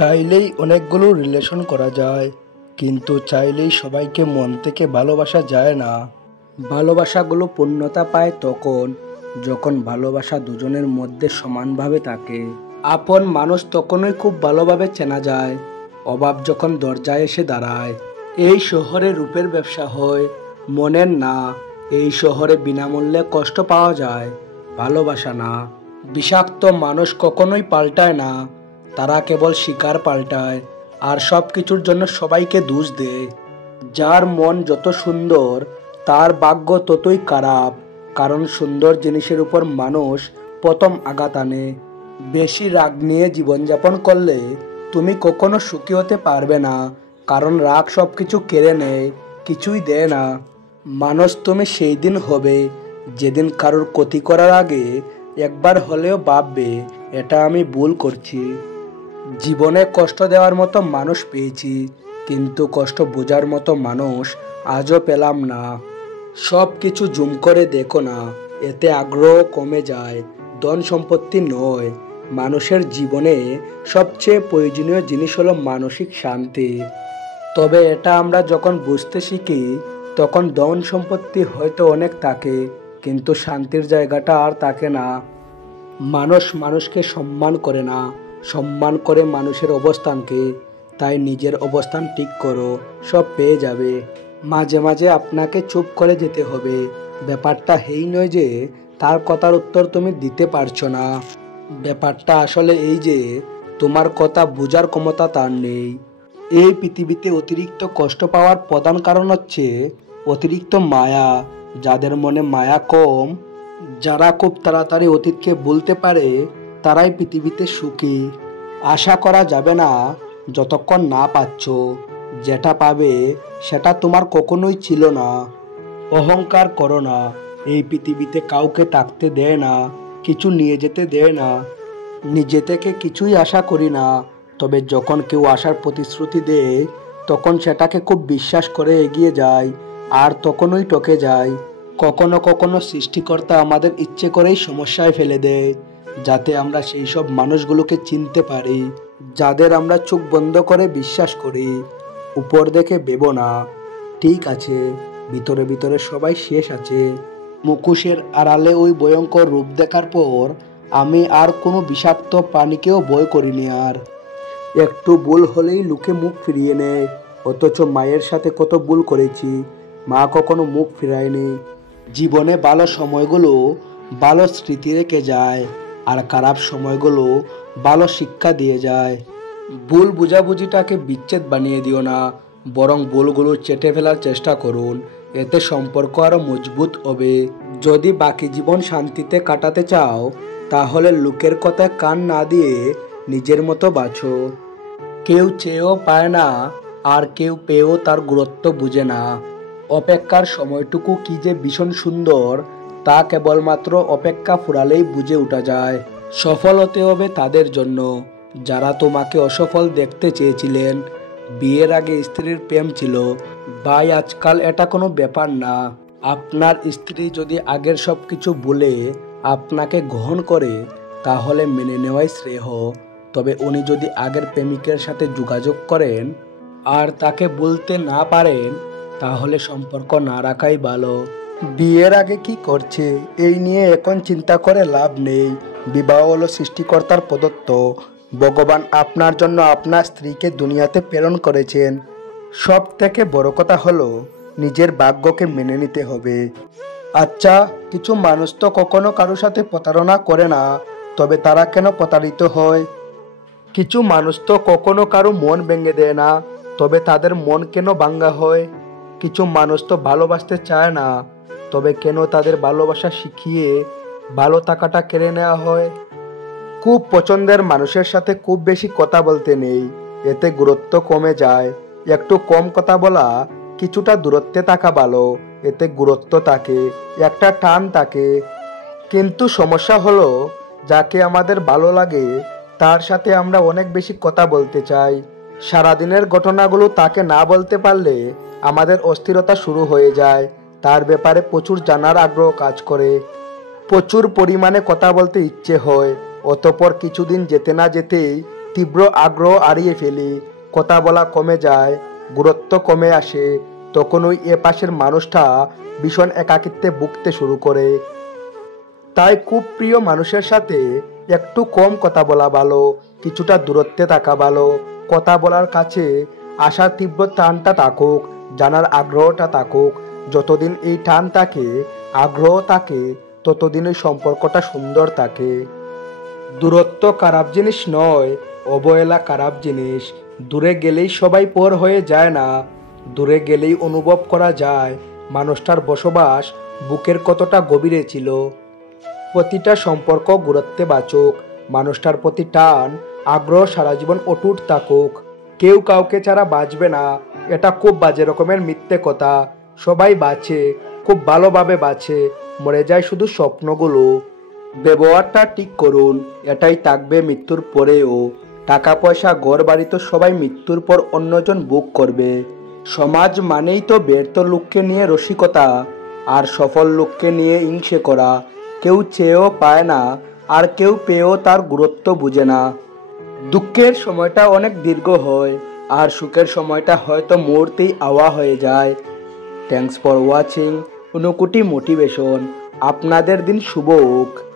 চাইলেই অনেকগুলো রিলেশন করা যায়, কিন্তু চাইলেই সবাইকে মন থেকে ভালোবাসা যায় না। ভালোবাসাগুলো পূর্ণতা পায় তখন যখন ভালোবাসা দুজনের মধ্যে সমানভাবে থাকে। আপন মানুষ তখনই খুব ভালোভাবে চেনা যায়, অভাব যখন দরজায় এসে দাঁড়ায়। এই শহরে রূপের ব্যবসা হয়, মনের না। এই শহরে বিনামূল্যে কষ্ট পাওয়া যায়, ভালোবাসা না। বিষাক্ত মানুষ কখনোই পাল্টায় না, তারা কেবল শিকার পাল্টায় আর সব কিছুর জন্য সবাইকে দোষ দেয়। যার মন যত সুন্দর তার ভাগ্য ততই খারাপ, কারণ সুন্দর জিনিসের উপর মানুষ প্রথম আঘাত আনে। বেশি রাগ নিয়ে জীবনযাপন করলে তুমি কখনো সুখী হতে পারবে না, কারণ রাগ সব কিছু কেড়ে নেয়, কিছুই দেয় না। মানুষ তুমি সেই দিন হবে যেদিন কারোর ক্ষতি করার আগে একবার হলেও ভাববে এটা আমি ভুল করছি। জীবনে কষ্ট দেওয়ার মতো মানুষ পেয়েছি, কিন্তু কষ্ট বোঝার মতো মানুষ আজও পেলাম না। সব কিছু জুম করে দেখো না, এতে আগ্রহ কমে যায়। ধন সম্পত্তি নয়, মানুষের জীবনে সবচেয়ে প্রয়োজনীয় জিনিস হলো মানসিক শান্তি। তবে এটা আমরা যখন বুঝতে শিখি তখন ধন সম্পত্তি হয়তো অনেক থাকে, কিন্তু শান্তির জায়গাটা আর থাকে না। মানুষ মানুষকে সম্মান করে না, সম্মান করে মানুষের অবস্থানকে। তাই নিজের অবস্থান ঠিক করো, সব পেয়ে যাবে। মাঝে মাঝে আপনাকে চুপ করে যেতে হবে। ব্যাপারটা এই নয় যে তার কথার উত্তর তুমি দিতে পারছো না, ব্যাপারটা আসলে এই যে তোমার কথা বোঝার ক্ষমতা তার নেই। এই পৃথিবীতে অতিরিক্ত কষ্ট পাওয়ার প্রধান কারণ হচ্ছে অতিরিক্ত মায়া। যাদের মনে মায়া কম, যারা খুব তাড়াতাড়ি অতীতকে ভুলতে পারে, তারাই পৃথিবীতে সুখী। আশা করা যাবে না যতক্ষণ না পাচ্ছ। যেটা পাবে সেটা তোমার কখনোই ছিল না। অহংকার করো না, এই পৃথিবীতে কাউকে থাকতে দেয় না, কিছু নিয়ে যেতে দেয় না। নিজে থেকে কিছুই আশা করি না, তবে যখন কেউ আশার প্রতিশ্রুতি দেয় তখন সেটাকে খুব বিশ্বাস করে এগিয়ে যায়, আর তখনই টকে যায়। কখনো কখনো সৃষ্টিকর্তা আমাদের ইচ্ছে করেই সমস্যায় ফেলে দেয়, যাতে আমরা সেই সব মানুষগুলোকে চিনতে পারি যাদের আমরা চোখ বন্ধ করে বিশ্বাস করি। উপর দেখে ভেবো না, ঠিক আছে, ভিতরে ভিতরে সবাই শেষ আছে। মুখোশের আড়ালে ওই ভয়ঙ্কর রূপ দেখার পর আমি আর কোনো বিষাক্ত প্রাণীকেও ভয় করিনি আর। একটু ভুল হলেই লোকে মুখ ফিরিয়ে নেয়, অথচ মায়ের সাথে কত ভুল করেছি, মা কখনো মুখ ফিরায়নি। জীবনে ভালো সময়গুলো ভালো স্মৃতি রেখে যায়, আর খারাপ সময়গুলো ভালো শিক্ষা দিয়ে যায়। ভুল বুঝাবুঝিটাকে বিচ্ছেদ বানিয়ে দিও না, বরং ভুলগুলো চেটে ফেলার চেষ্টা করুন, এতে সম্পর্ক আরও মজবুত হবে। যদি বাকি জীবন শান্তিতে কাটাতে চাও, তাহলে লোকের কথায় কান না দিয়ে নিজের মতো বাঁচো। কেউ চেয়েও পায় না, আর কেউ পেয়েও তার গুরুত্ব বুঝে না। অপেক্ষার সময়টুকু কি যে ভীষণ সুন্দর, তা কেবলমাত্র অপেক্ষা ফুরালেই বুঝে ওঠা যায়। সফল হতে হবে তাদের জন্য যারা তোমাকে অসফল দেখতে চেয়েছিলেন। বিয়ের আগে স্ত্রীর প্রেম ছিল, ভাই আজকাল এটা কোনো ব্যাপার না। আপনার স্ত্রী যদি আগের সব কিছু ভুলে আপনাকে গ্রহণ করে, তাহলে মেনে নেওয়াই শ্রেয়। তবে উনি যদি আগের প্রেমিকের সাথে যোগাযোগ করেন আর তাকে বলতে না পারেন, তাহলে সম্পর্ক না রাখাই ভালো। বিয়ের আগে কি করছে এই নিয়ে এখন চিন্তা করে লাভ নেই। বিবাহ হলো সৃষ্টিকর্তার প্রদত্ত। ভগবান আপনার জন্য আপনার স্ত্রীকে দুনিয়াতে প্রেরণ করেছেন। সব থেকে বড় কথা হলো নিজের ভাগ্যকে মেনে নিতে হবে। আচ্ছা, কিছু মানুষ তো কখনো কারোর সাথে প্রতারণা করে না, তবে তারা কেন প্রতারিত হয়? কিছু মানুষ তো কখনো কারো মন ভেঙে দেয় না, তবে তাদের মন কেন ভাঙ্গা হয়? কিছু মানুষ তো ভালোবাসতে চায় না, তবে কেন তাদের ভালোবাসা শিখিয়ে ভালো থাকাটা কেড়ে নেওয়া হয়? খুব পছন্দের মানুষের সাথে খুব বেশি কথা বলতে নেই, এতে গুরুত্ব কমে যায়। একটু কম কথা বলা, কিছুটা দূরত্বে থাকা ভালো, এতে গুরুত্ব থাকে, একটা টান থাকে। কিন্তু সমস্যা হলো, যাকে আমাদের ভালো লাগে তার সাথে আমরা অনেক বেশি কথা বলতে চাই। সারাদিনের ঘটনাগুলো তাকে না বলতে পারলে আমাদের অস্থিরতা শুরু হয়ে যায়। তার ব্যাপারে প্রচুর জানার আগ্রহ কাজ করে, প্রচুর পরিমাণে কথা বলতে ইচ্ছে হয়, অতঃপর কিছুদিন যেতে না যেতেই তীব্র আগ্রহ হারিয়ে ফেলি, কথা বলা কমে যায়, গুরুত্ব কমে আসে, তখন ওই পাশের মানুষটা ভীষণ একাকিত্বে ভুগতে শুরু করে। তাই খুব প্রিয় মানুষের সাথে একটু কম কথা বলা ভালো, কিছুটা দূরত্বে থাকা ভালো। কথা বলার কাছে আসার তীব্র টানটা থাকুক, জানার আগ্রহটা থাকুক। যতদিন এই টান থাকে, আগ্রহ থাকে, ততদিন ওই সম্পর্কটা সুন্দর থাকে। দূরত্ব খারাপ জিনিস নয়, অবহেলা খারাপ জিনিস। দূরে গেলেই সবাই পর হয়ে যায় না, দূরে গেলেই অনুভব করা যায় মানুষটার বসবাস বুকের কতটা গভীরে ছিল। প্রতিটা সম্পর্ক গুরুত্বে বাঁচুক, মানুষটার প্রতি টান আগ্রহ সারা জীবন অটুট থাকুক। কেউ কাউকে ছাড়া বাঁচবে না, এটা খুব বাজে রকমের মিথ্যে কথা। সবাই বাঁচে, খুব ভালোভাবে বাঁচে, মরে যায় শুধু স্বপ্নগুলো। ব্যবহারটা ঠিক করুন, এটাই থাকবে মৃত্যুর পরেও। টাকা পয়সা ঘর বাড়ি তো সবাই মৃত্যুর পর অন্যজন বুক করবে। সমাজ মানেই তো ব্যর্থ লোককে নিয়ে রসিকতা, আর সফল লোককে নিয়ে হিংসে করা। কেউ চেয়েও পায় না, আর কেউ পেয়েও তার গুরুত্ব বুঝে না। দুঃখের সময়টা অনেক দীর্ঘ হয়, আর সুখের সময়টা হয়তো মুহূর্তেই আওয়া হয়ে যায়। Thanks for watching. Unakoti motivation. আপনাদের দিন শুভ হোক।